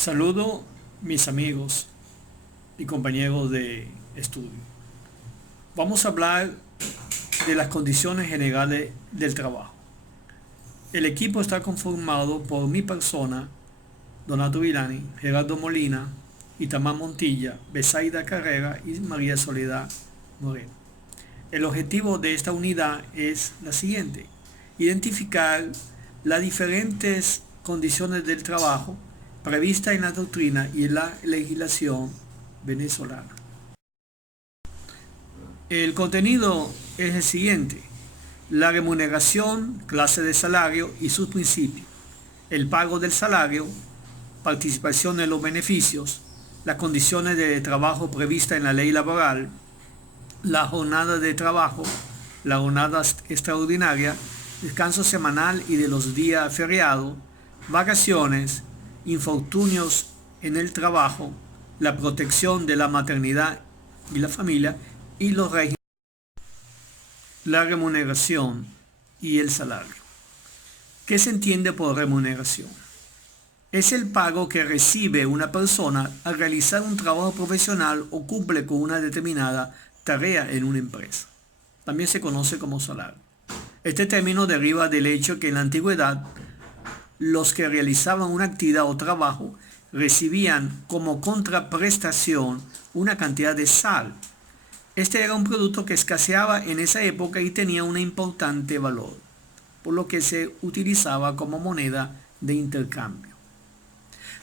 Saludo mis amigos y compañeros de estudio. Vamos a hablar de las condiciones generales del trabajo. El equipo está conformado por mi persona, Donato Vilani, Gerardo Molina, Itamar Montilla, Besaida Carrera y María Soledad Moreno. El objetivo de esta unidad es la siguiente: identificar las diferentes condiciones del trabajo prevista en la doctrina y en la legislación venezolana. El contenido es el siguiente: la remuneración, clase de salario y sus principios, el pago del salario, participación en los beneficios, las condiciones de trabajo previstas en la ley laboral, la jornada de trabajo, la jornada extraordinaria, descanso semanal y de los días feriados, vacaciones, infortunios en el trabajo, la protección de la maternidad y la familia y los regímenes, la remuneración y el salario. ¿Qué se entiende por remuneración? Es el pago que recibe una persona al realizar un trabajo profesional o cumple con una determinada tarea en una empresa. También se conoce como salario. Este término deriva del hecho que en la antigüedad los que realizaban una actividad o trabajo recibían como contraprestación una cantidad de sal. Este era un producto que escaseaba en esa época y tenía un importante valor, por lo que se utilizaba como moneda de intercambio.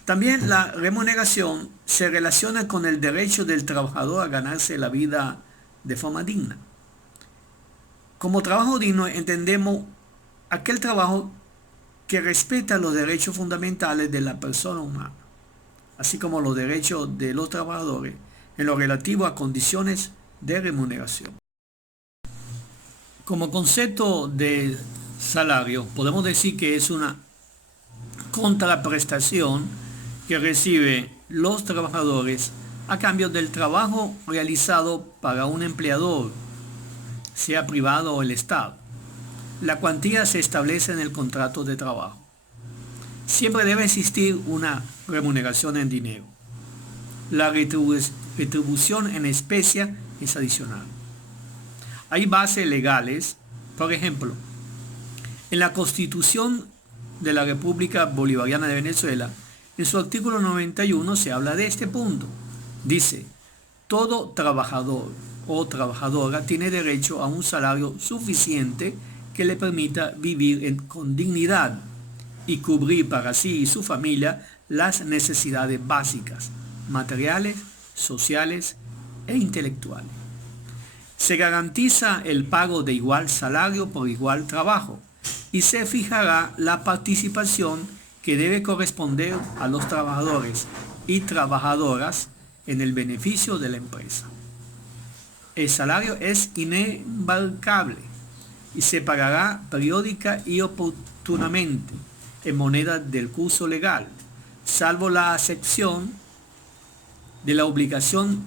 También la remuneración se relaciona con el derecho del trabajador a ganarse la vida de forma digna. Como trabajo digno entendemos aquel trabajo que respeta los derechos fundamentales de la persona humana, así como los derechos de los trabajadores en lo relativo a condiciones de remuneración. Como concepto de salario, podemos decir que es una contraprestación que reciben los trabajadores a cambio del trabajo realizado para un empleador, sea privado o el Estado. La cuantía se establece en el contrato de trabajo. Siempre debe existir una remuneración en dinero. La retribución en especie es adicional. Hay bases legales, por ejemplo, en la Constitución de la República Bolivariana de Venezuela, en su artículo 91 se habla de este punto. Dice: todo trabajador o trabajadora tiene derecho a un salario suficiente que le permita vivir con dignidad y cubrir para sí y su familia las necesidades básicas, materiales, sociales e intelectuales. Se garantiza el pago de igual salario por igual trabajo y se fijará la participación que debe corresponder a los trabajadores y trabajadoras en el beneficio de la empresa. El salario es inembarcable y se pagará periódica y oportunamente en moneda del curso legal, salvo la excepción de la obligación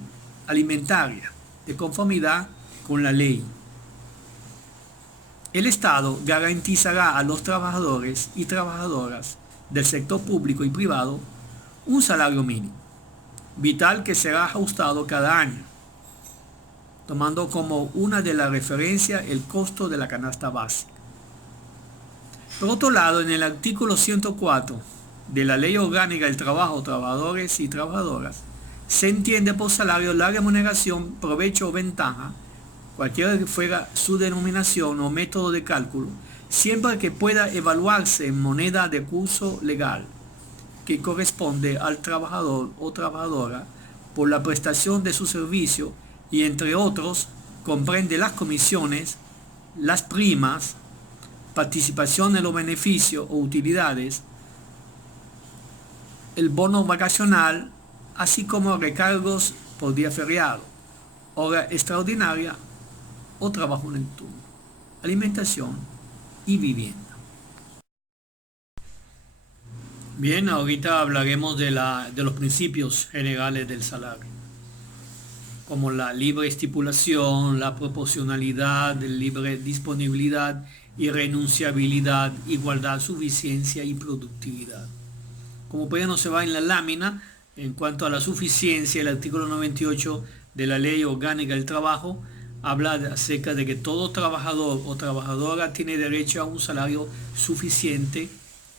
alimentaria, de conformidad con la ley. El Estado garantizará a los trabajadores y trabajadoras del sector público y privado un salario mínimo, vital, que será ajustado cada año, tomando como una de las referencias el costo de la canasta básica. Por otro lado, en el artículo 104 de la Ley Orgánica del Trabajo, Trabajadores y Trabajadoras, se entiende por salario la remuneración, provecho o ventaja, cualquiera que fuera su denominación o método de cálculo, siempre que pueda evaluarse en moneda de curso legal, que corresponde al trabajador o trabajadora por la prestación de su servicio, y entre otros comprende las comisiones, las primas, participación en los beneficios o utilidades, el bono vacacional, así como recargos por día feriado, hora extraordinaria o trabajo nocturno, alimentación y vivienda. Bien, ahorita hablaremos de los principios generales del salario, como la libre estipulación, la proporcionalidad, libre disponibilidad y renunciabilidad, igualdad, suficiencia y productividad. Como pueden observar en la lámina, en cuanto a la suficiencia, el artículo 98 de la Ley Orgánica del Trabajo habla acerca de que todo trabajador o trabajadora tiene derecho a un salario suficiente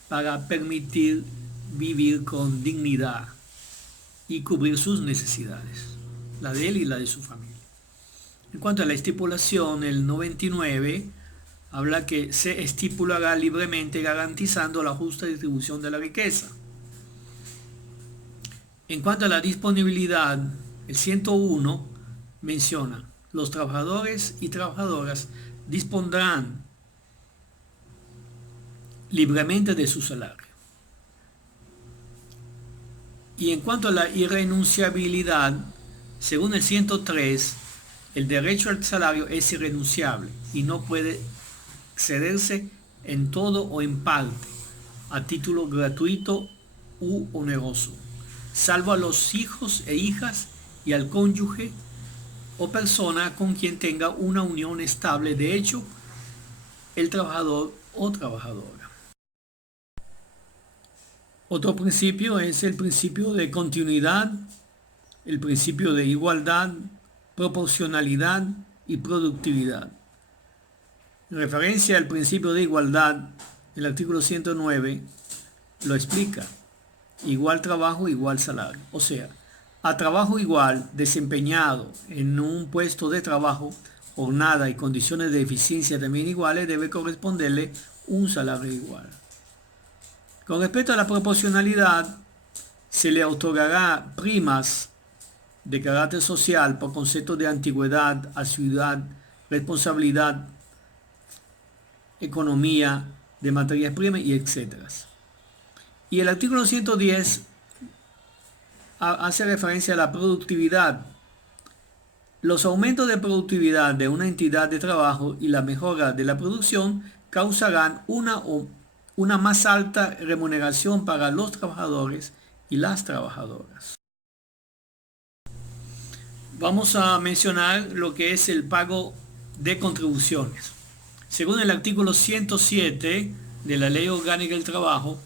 para permitir vivir con dignidad y cubrir sus necesidades, la de él y la de su familia. En cuanto a la estipulación, el 99 habla que se estipulará libremente garantizando la justa distribución de la riqueza. En cuanto a la disponibilidad, el 101 menciona: los trabajadores y trabajadoras dispondrán libremente de su salario. Y en cuanto a la irrenunciabilidad, según el 103, el derecho al salario es irrenunciable y no puede cederse en todo o en parte, a título gratuito u oneroso, salvo a los hijos e hijas y al cónyuge o persona con quien tenga una unión estable de hecho el trabajador o trabajadora. Otro principio es el principio de continuidad, el principio de igualdad, proporcionalidad y productividad. En referencia al principio de igualdad, el artículo 109 lo explica: igual trabajo, igual salario. O sea, a trabajo igual desempeñado en un puesto de trabajo, jornada y condiciones de eficiencia también iguales, debe corresponderle un salario igual. Con respecto a la proporcionalidad, se le otorgará primas de carácter social por conceptos de antigüedad, asiduidad, responsabilidad, economía de materias primas y etcétera. Y el artículo 110 hace referencia a la productividad. Los aumentos de productividad de una entidad de trabajo y la mejora de la producción causarán una más alta remuneración para los trabajadores y las trabajadoras. Vamos a mencionar lo que es el pago de contribuciones. Según el artículo 107 de la Ley Orgánica del Trabajo,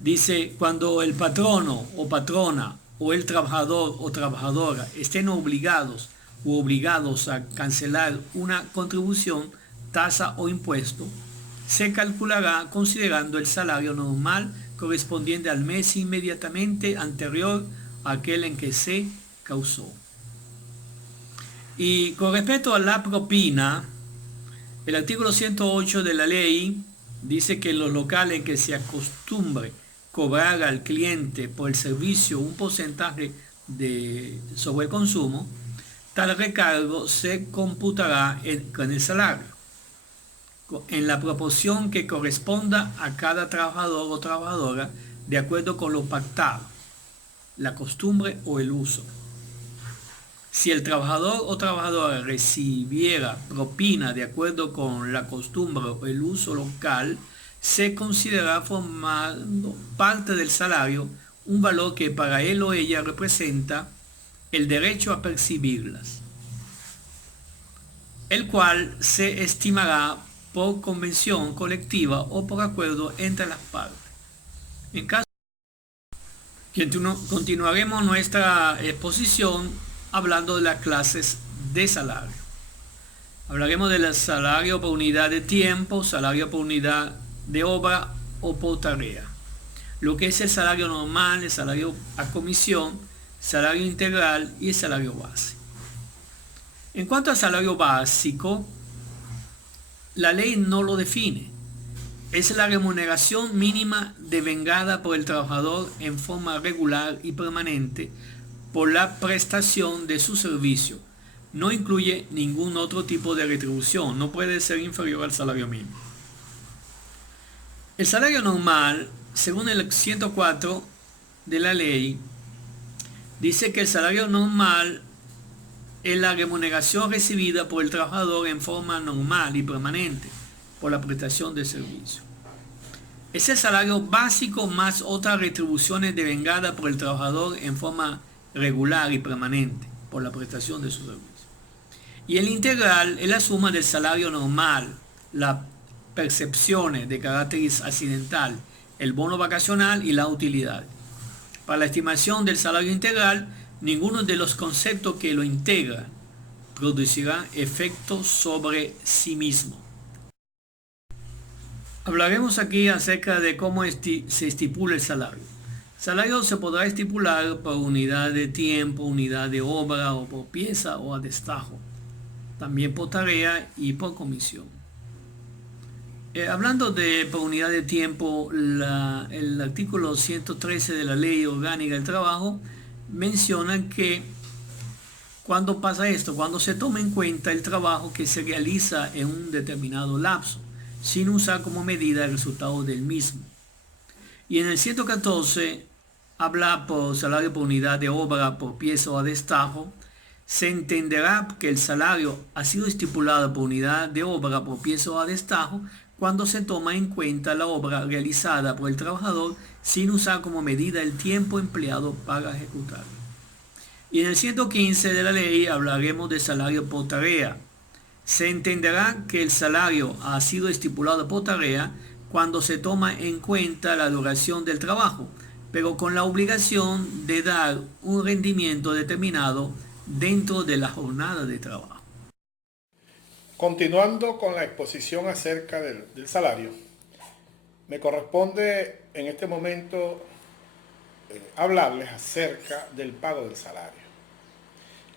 dice: cuando el patrono o patrona o el trabajador o trabajadora estén obligados a cancelar una contribución, tasa o impuesto, se calculará considerando el salario normal correspondiente al mes inmediatamente anterior a aquel en que se causó. Y con respecto a la propina, el artículo 108 de la ley dice que en los locales en que se acostumbre cobrar al cliente por el servicio un porcentaje sobre el consumo, tal recargo se computará con el salario, en la proporción que corresponda a cada trabajador o trabajadora, de acuerdo con lo pactado, la costumbre o el uso. Si el trabajador o trabajadora recibiera propina de acuerdo con la costumbre o el uso local, se considerará formando parte del salario un valor que para él o ella representa el derecho a percibirlas, el cual se estimará por convención colectiva o por acuerdo entre las partes. En caso continuaremos nuestra exposición hablando de las clases de salario. Hablaremos del salario por unidad de tiempo, salario por unidad de obra o por tarea, lo que es el salario normal, el salario a comisión, salario integral y el salario base. En cuanto al salario básico, la ley no lo define. Es la remuneración mínima devengada por el trabajador en forma regular y permanente por la prestación de su servicio. No incluye ningún otro tipo de retribución, no puede ser inferior al salario mínimo. El salario normal, según el 104 de la ley, dice que el salario normal es la remuneración recibida por el trabajador en forma normal y permanente por la prestación de servicio. Es el salario básico más otras retribuciones devengadas por el trabajador en forma regular y permanente por la prestación de su servicio. Y el integral es la suma del salario normal, las percepciones de carácter accidental el bono vacacional y la utilidad. Para la estimación del salario integral, ninguno de los conceptos que lo integran producirá efectos sobre sí mismo. Hablaremos aquí acerca de cómo se estipula el salario. El salario se podrá estipular por unidad de tiempo, unidad de obra o por pieza o a destajo, también por tarea y por comisión. Hablando de por unidad de tiempo, el artículo 113 de la Ley Orgánica del Trabajo menciona que cuando pasa esto, cuando se toma en cuenta el trabajo que se realiza en un determinado lapso, sin usar como medida el resultado del mismo. Y en el 114 habla por salario por unidad de obra, por pieza o a destajo. Se entenderá que el salario ha sido estipulado por unidad de obra, por pieza o a destajo, cuando se toma en cuenta la obra realizada por el trabajador sin usar como medida el tiempo empleado para ejecutarlo. Y en el 115 de la ley hablaremos de salario por tarea. Se entenderá que el salario ha sido estipulado por tarea cuando se toma en cuenta la duración del trabajo, pero con la obligación de dar un rendimiento determinado dentro de la jornada de trabajo. Continuando con la exposición acerca del salario, me corresponde en este momento hablarles acerca del pago del salario.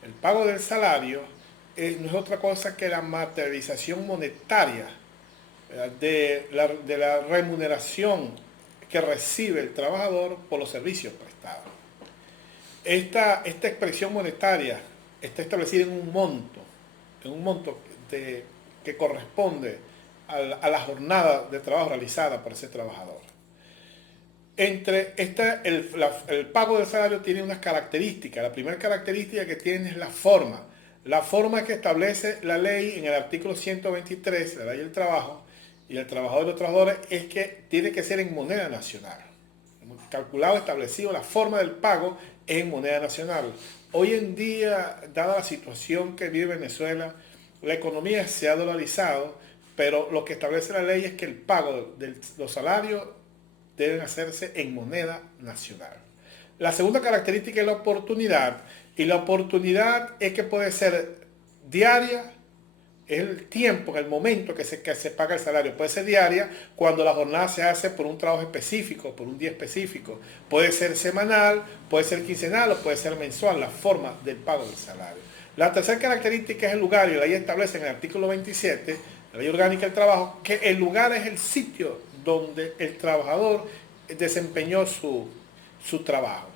El pago del salario no es otra cosa que la materialización monetaria de la remuneración que recibe el trabajador por los servicios prestados. Esta expresión monetaria está establecida en un monto que corresponde a la jornada de trabajo realizada por ese trabajador. El pago del salario tiene unas características. La primera característica que tiene es la forma. La forma que establece la ley en el artículo 123 de la ley del trabajo y el trabajador y los trabajadores es que tiene que ser en moneda nacional. Calculado, establecido, la forma del pago es en moneda nacional. Hoy en día, dada la situación que vive Venezuela, la economía se ha dolarizado, pero lo que establece la ley es que el pago de los salarios deben hacerse en moneda nacional. La segunda característica es la oportunidad, y la oportunidad es que puede ser diaria, es el tiempo, el momento que se paga el salario. Puede ser diaria cuando la jornada se hace por un trabajo específico, por un día específico. Puede ser semanal, puede ser quincenal o puede ser mensual, la forma del pago del salario. La tercera característica es el lugar, y la ley establece en el artículo 27, la ley orgánica del trabajo, que el lugar es el sitio donde el trabajador desempeñó su trabajo.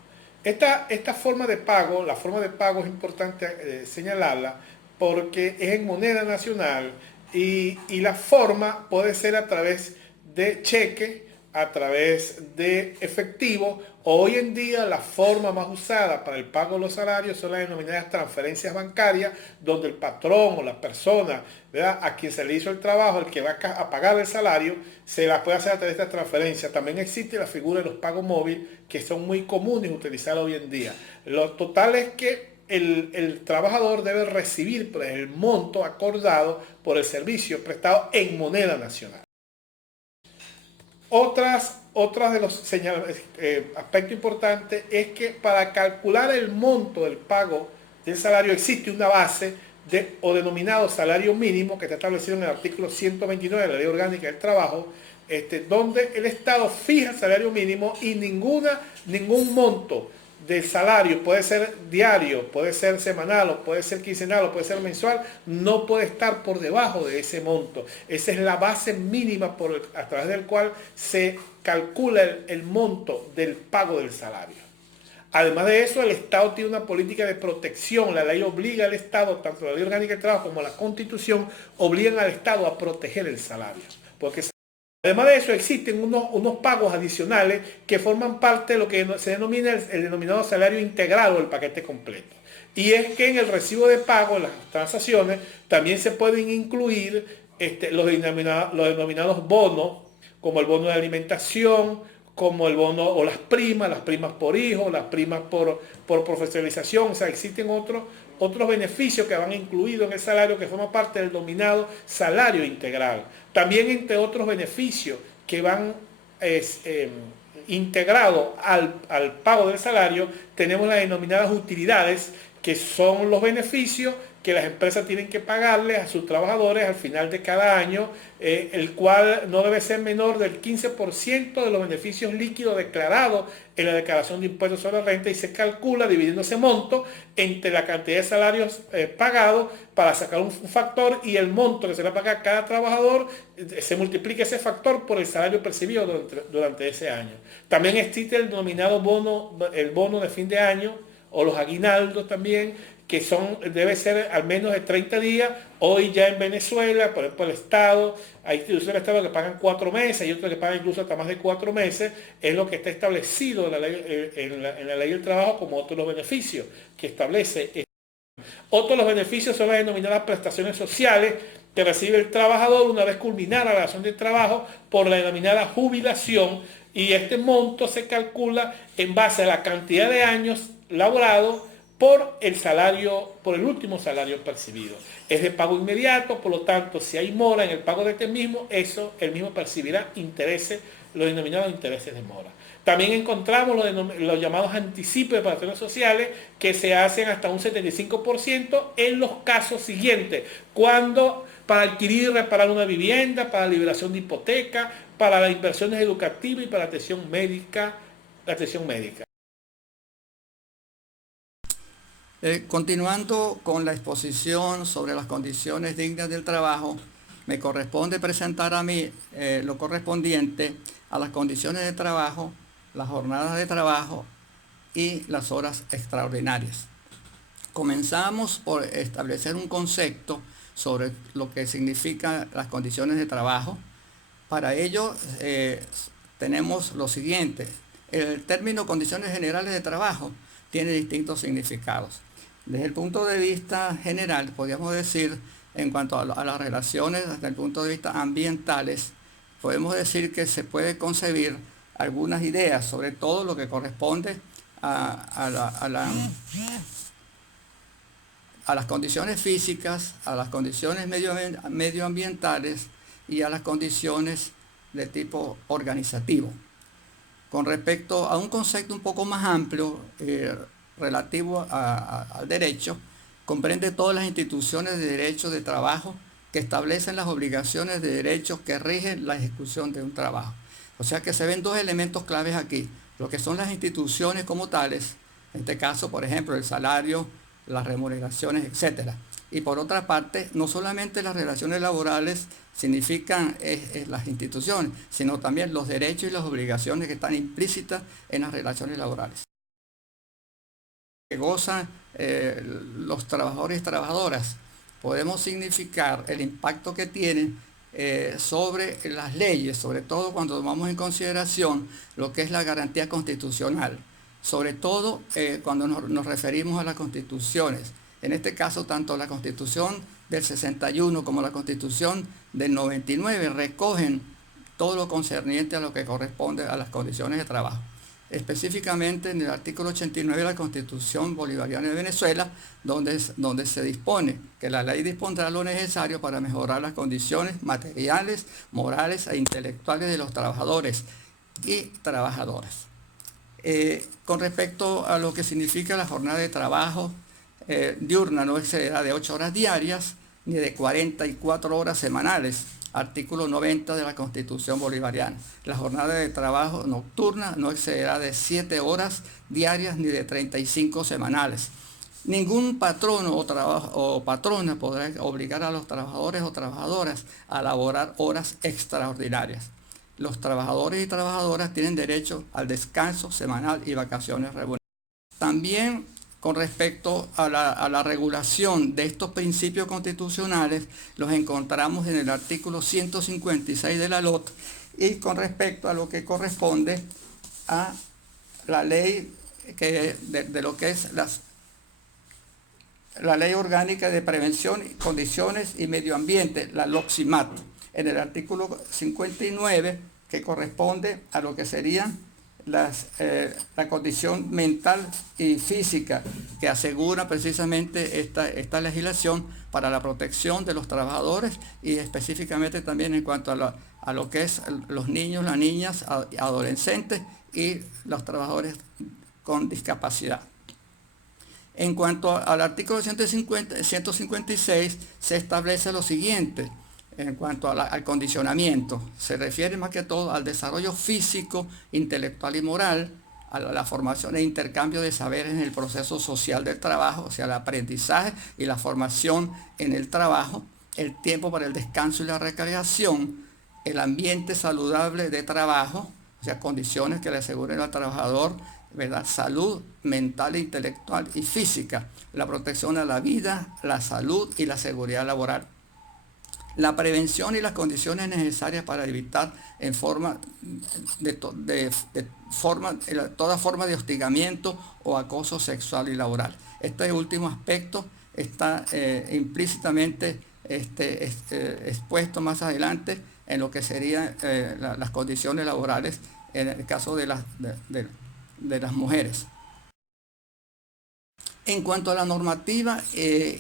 Esta forma de pago, la forma de pago es importante señalarla porque es en moneda nacional y la forma puede ser a través de cheque, a través de efectivo. Hoy en día la forma más usada para el pago de los salarios son las denominadas transferencias bancarias, donde el patrón o la persona, ¿verdad?, a quien se le hizo el trabajo, el que va a pagar el salario, se la puede hacer a través de esta transferencia. También existe la figura de los pagos móviles, que son muy comunes utilizar hoy en día. Lo total es que el trabajador debe recibir pues, el monto acordado por el servicio prestado en moneda nacional. Otras de los aspectos importantes es que para calcular el monto del pago del salario existe una base o denominado salario mínimo que está establecido en el artículo 129 de la Ley Orgánica del Trabajo, donde el Estado fija el salario mínimo y ningún monto de salario, puede ser diario, puede ser semanal, o puede ser quincenal, o puede ser mensual, no puede estar por debajo de ese monto. Esa es la base mínima a través del cual se calcula el monto del pago del salario. Además de eso, el Estado tiene una política de protección. La ley obliga al Estado, tanto la Ley Orgánica del Trabajo como la Constitución, obligan al Estado a proteger el salario. Porque además de eso, existen unos pagos adicionales que forman parte de lo que se denomina el denominado salario integral o el paquete completo. Y es que en el recibo de pago, en las transacciones, también se pueden incluir los denominados bonos, como el bono de alimentación, como el bono o las primas por hijo, las primas por profesionalización. O sea, existen otros beneficios que van incluidos en el salario que forman parte del denominado salario integral. También entre otros beneficios que van integrado al pago del salario, tenemos las denominadas utilidades, que son los beneficios que las empresas tienen que pagarle a sus trabajadores al final de cada año, el cual no debe ser menor del 15% de los beneficios líquidos declarados en la declaración de impuestos sobre la renta, y se calcula dividiendo ese monto entre la cantidad de salarios pagados para sacar un factor, y el monto que se le paga a cada trabajador se multiplica ese factor por el salario percibido durante ese año. También existe el denominado el bono de fin de año, o los aguinaldos también, que debe ser al menos de 30 días. Hoy ya en Venezuela, por ejemplo, el Estado, hay instituciones del Estado que pagan 4 meses y otros que pagan incluso hasta más de 4 meses, es lo que está establecido en la ley del trabajo como otros los beneficios que establece. Otros los beneficios son las denominadas prestaciones sociales que recibe el trabajador una vez culminada la relación de trabajo por la denominada jubilación, y este monto se calcula en base a la cantidad de años laborados por el último salario percibido. Es de pago inmediato, por lo tanto, si hay mora en el pago de este mismo, el mismo percibirá intereses, los denominados intereses de mora. También encontramos los llamados anticipos de prestaciones sociales, que se hacen hasta un 75% en los casos siguientes: cuando para adquirir y reparar una vivienda, para la liberación de hipoteca, para las inversiones educativas y para la atención médica. Continuando con la exposición sobre las condiciones dignas del trabajo, me corresponde presentar a mí lo correspondiente a las condiciones de trabajo, las jornadas de trabajo y las horas extraordinarias. Comenzamos por establecer un concepto sobre lo que significan las condiciones de trabajo. Para ello tenemos lo siguiente: el término condiciones generales de trabajo tiene distintos significados. Desde el punto de vista general, podríamos decir, en cuanto a las relaciones desde el punto de vista ambientales, podemos decir que se puede concebir algunas ideas sobre todo lo que corresponde a las condiciones físicas, a las condiciones medioambientales y a las condiciones de tipo organizativo. Con respecto a un concepto un poco más amplio relativo al derecho, comprende todas las instituciones de derecho de trabajo que establecen las obligaciones de derechos que rigen la ejecución de un trabajo. O sea que se ven dos elementos claves aquí: lo que son las instituciones como tales, en este caso, por ejemplo, el salario, las remuneraciones, etc. Y por otra parte, no solamente las relaciones laborales significan las instituciones, sino también los derechos y las obligaciones que están implícitas en las relaciones laborales, que gozan los trabajadores y trabajadoras. Podemos significar el impacto que tienen sobre las leyes, sobre todo cuando tomamos en consideración lo que es la garantía constitucional, sobre todo cuando nos referimos a las constituciones. En este caso, tanto la Constitución del 61 como la Constitución del 99 recogen todo lo concerniente a lo que corresponde a las condiciones de trabajo. Específicamente en el artículo 89 de la Constitución Bolivariana de Venezuela, donde se dispone que la ley dispondrá lo necesario para mejorar las condiciones materiales, morales e intelectuales de los trabajadores y trabajadoras. Con respecto a lo que significa la jornada de trabajo diurna, no excederá de 8 horas diarias ni de 44 horas semanales, artículo 90 de la Constitución Bolivariana. La jornada de trabajo nocturna no excederá de 7 horas diarias ni de 35 semanales. Ningún patrono o patrona podrá obligar a los trabajadores o trabajadoras a laborar horas extraordinarias. Los trabajadores y trabajadoras tienen derecho al descanso semanal y vacaciones remuneradas. También con respecto a la regulación de estos principios constitucionales, los encontramos en el artículo 156 de la LOT, y con respecto a lo que corresponde a la ley de lo que es la Ley Orgánica de Prevención, Condiciones y Medio Ambiente, la LOCSIMAT, en el artículo 59, que corresponde a lo que serían la condición mental y física que asegura precisamente esta legislación para la protección de los trabajadores y específicamente también en cuanto a lo que es los niños, las niñas, adolescentes y los trabajadores con discapacidad. En cuanto al artículo 156 se establece lo siguiente. En cuanto al condicionamiento, se refiere más que todo al desarrollo físico, intelectual y moral, a la formación e intercambio de saberes en el proceso social del trabajo, o sea, el aprendizaje y la formación en el trabajo, el tiempo para el descanso y la recreación, el ambiente saludable de trabajo, o sea, condiciones que le aseguren al trabajador, ¿verdad?, salud mental, intelectual y física, la protección a la vida, la salud y la seguridad laboral. La prevención y las condiciones necesarias para evitar toda forma de hostigamiento o acoso sexual y laboral. Este último aspecto está implícitamente expuesto más adelante en lo que serían las condiciones laborales en el caso de las mujeres. En cuanto a la normativa,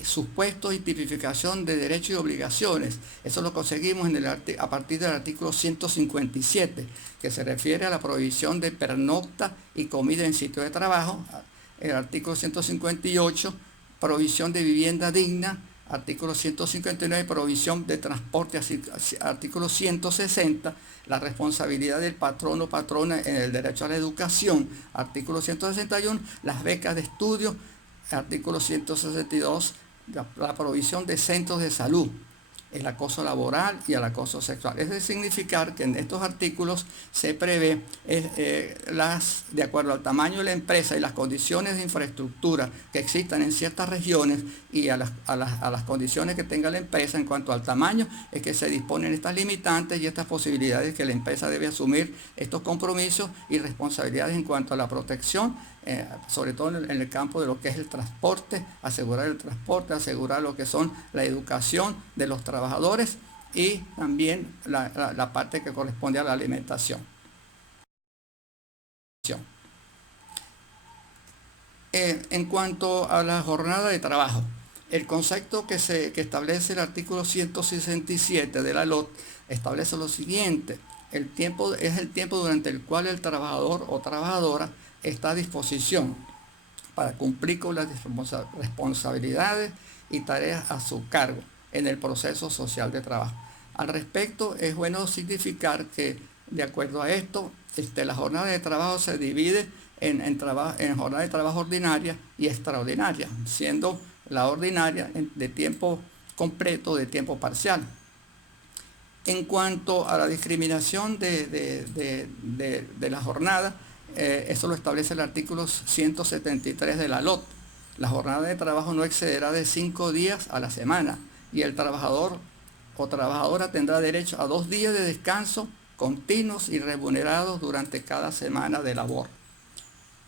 supuestos y tipificación de derechos y obligaciones, eso lo conseguimos a partir del artículo 157, que se refiere a la prohibición de pernocta y comida en sitio de trabajo. El artículo 158, provisión de vivienda digna. Artículo 159, provisión de transporte. Artículo 160, la responsabilidad del patrón o patrona en el derecho a la educación. Artículo 161, las becas de estudio. Artículo 162, la provisión de centros de salud, el acoso laboral y el acoso sexual. Es de significar que en estos artículos se prevé, de acuerdo al tamaño de la empresa y las condiciones de infraestructura que existan en ciertas regiones y a las condiciones que tenga la empresa en cuanto al tamaño, es que se disponen estas limitantes y estas posibilidades que la empresa debe asumir estos compromisos y responsabilidades en cuanto a la protección, sobre todo en el campo de lo que es el transporte, asegurar lo que son la educación de los trabajadores y también la parte que corresponde a la alimentación. En cuanto a la jornada de trabajo, el concepto que establece el artículo 167 de la LOT establece lo siguiente: el tiempo es el tiempo durante el cual el trabajador o trabajadora está a disposición para cumplir con las responsabilidades y tareas a su cargo en el proceso social de trabajo. Al respecto, es bueno significar que, de acuerdo a esto, la jornada de trabajo se divide en jornada de trabajo ordinaria y extraordinaria, siendo la ordinaria de tiempo completo, de tiempo parcial. En cuanto a la discriminación de la jornada, eso lo establece el artículo 173 de la LOT. La jornada de trabajo no excederá de 5 días a la semana y el trabajador o trabajadora tendrá derecho a 2 días de descanso continuos y remunerados durante cada semana de labor.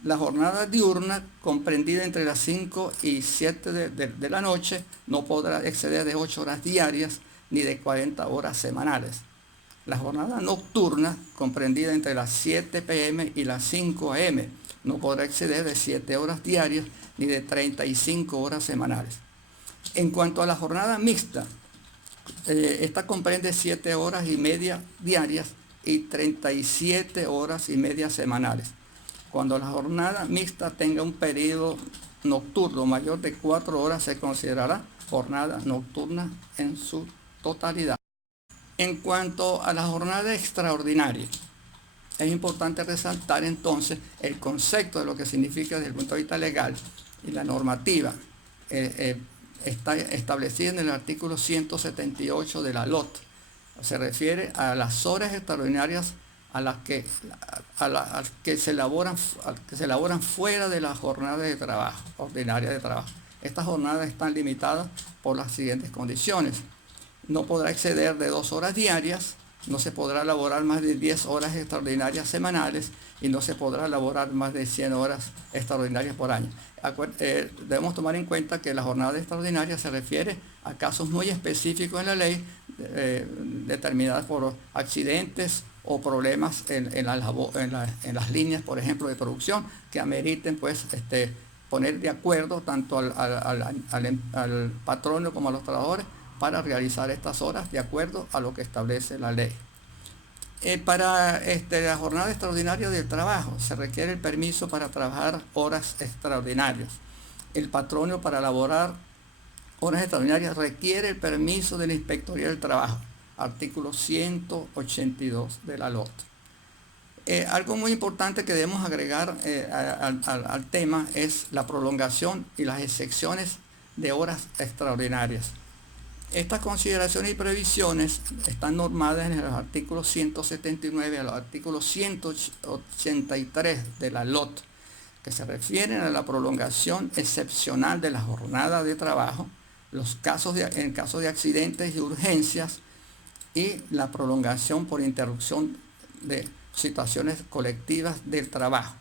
La jornada diurna, comprendida entre las 5 y 7 de la noche, no podrá exceder de 8 horas diarias ni de 40 horas semanales. La jornada nocturna, comprendida entre las 7 p.m. y las 5 a.m., no podrá exceder de 7 horas diarias ni de 35 horas semanales. En cuanto a la jornada mixta, esta comprende 7 horas y media diarias y 37 horas y media semanales. Cuando la jornada mixta tenga un periodo nocturno mayor de 4 horas, se considerará jornada nocturna en su totalidad. En cuanto a la jornada extraordinaria, es importante resaltar entonces el concepto de lo que significa desde el punto de vista legal y la normativa está establecida en el artículo 178 de la LOT. Se refiere a las horas extraordinarias a las que se elaboran fuera de la jornada de trabajo, ordinaria de trabajo. Estas jornadas están limitadas por las siguientes condiciones: no podrá exceder de 2 horas diarias, no se podrá elaborar más de 10 horas extraordinarias semanales y no se podrá elaborar más de 100 horas extraordinarias por año. Debemos tomar en cuenta que la jornada extraordinaria se refiere a casos muy específicos en la ley, determinadas por accidentes o problemas en las líneas, por ejemplo, de producción, que ameriten pues poner de acuerdo tanto al patrono como a los trabajadores para realizar estas horas de acuerdo a lo que establece la ley. Para la jornada extraordinaria del trabajo se requiere el permiso para trabajar horas extraordinarias. El patrono, para elaborar horas extraordinarias, requiere el permiso de la Inspectoría del Trabajo, artículo 182 de la LOT. Algo muy importante que debemos agregar al tema es la prolongación y las excepciones de horas extraordinarias. Estas consideraciones y previsiones están normadas en los artículos 179 a los artículos 183 de la LOT, que se refieren a la prolongación excepcional de la jornada de trabajo, en caso de accidentes y urgencias, y la prolongación por interrupción de situaciones colectivas del trabajo.